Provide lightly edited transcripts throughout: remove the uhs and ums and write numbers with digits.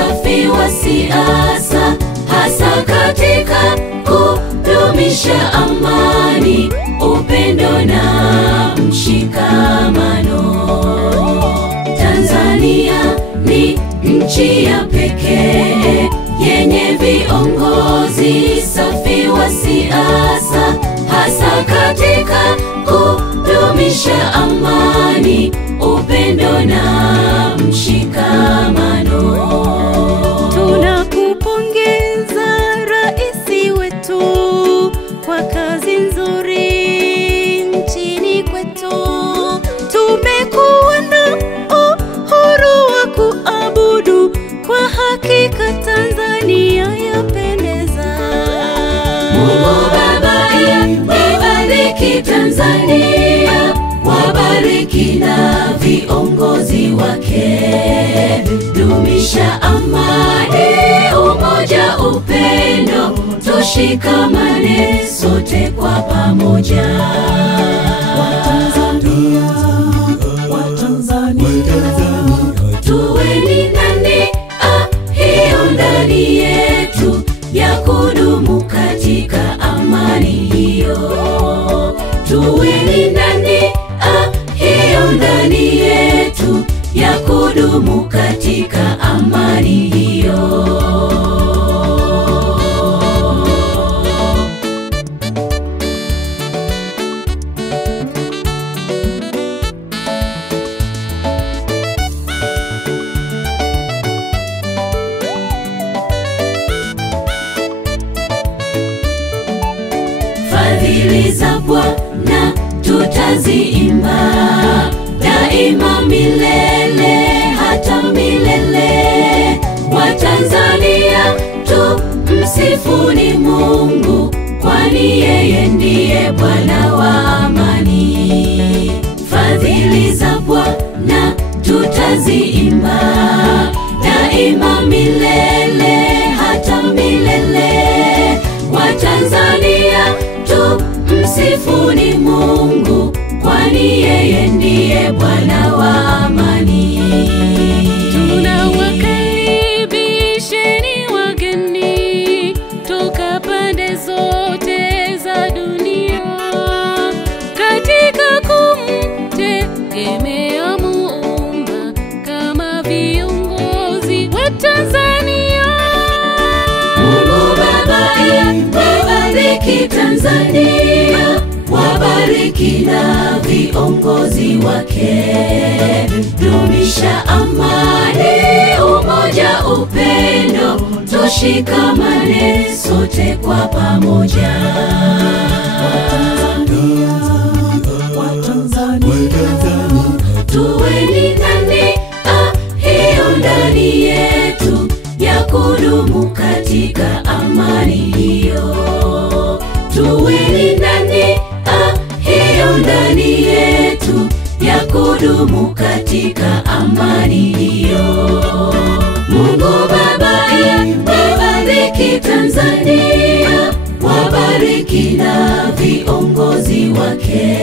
usafi wa siasa, hasa katika kudumisha amani, upendo na mshikamano. Tanzania ni nchi ya pekee yenye viongozi safi wa siasa, hasa katika kudumisha amani, upendo na mshikamano. Tunakupongeza Rais wetu kwa kazi nzuri nchini kwetu. Tumekuwa na uhuru wa kuabudu, kwa hakika Tanzania yapendeza. Mungu Baba ibariki Tanzania, wabariki na viongozi wake. Dumisha amani, umoja, upendo, tushikamane sote kwa pamoja. Tuweni nani hiyo ndani yetu ya kudumu katika amani hiyo. Tuweni nani hiyo ndani yetu ya kudumu katika amani hiyo. Fadhili za Bwana tutaziimba daima, milele hata milele. Watanzania tumsifuni Mungu, kwani yeye ndiye Bwana wa amani. Fadhili za Bwana tutaziimba daima, milele hata milele. Watanzania tumsifuni Mungu, kwani yeye ndiye Bwana wa amani. Tunawakaribisheni wageni toka pande zote za dunia, katika kumtegemea Muumba kama viongozi wa Tanzania. Mungu Baba ibariki Tanzania, wabariki na viongozi wake. Dumisha amani, umoja, upendo, tushikamane sote kwa pamoja. Tuweni nani hiyo ndani yetu ya kudumu katika amani hiyo. Tuweni nani hiyo ndani yetu ya kudumu katika amani hiyo. Mungu Baba ibariki Tanzania, wabariki na viongozi wake.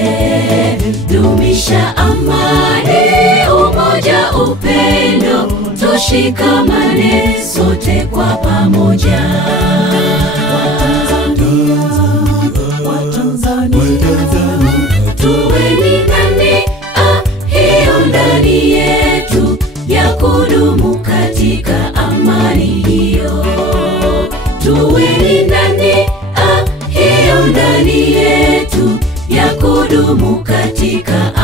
Dumisha amani, umoja, upendo, tushikamane sote kwa pamoja. Tuweni nani hiyo ndani yetu ya kudumu katika amani hiyo. Tuweni nani hiyo ndani yetu ya kudumu katika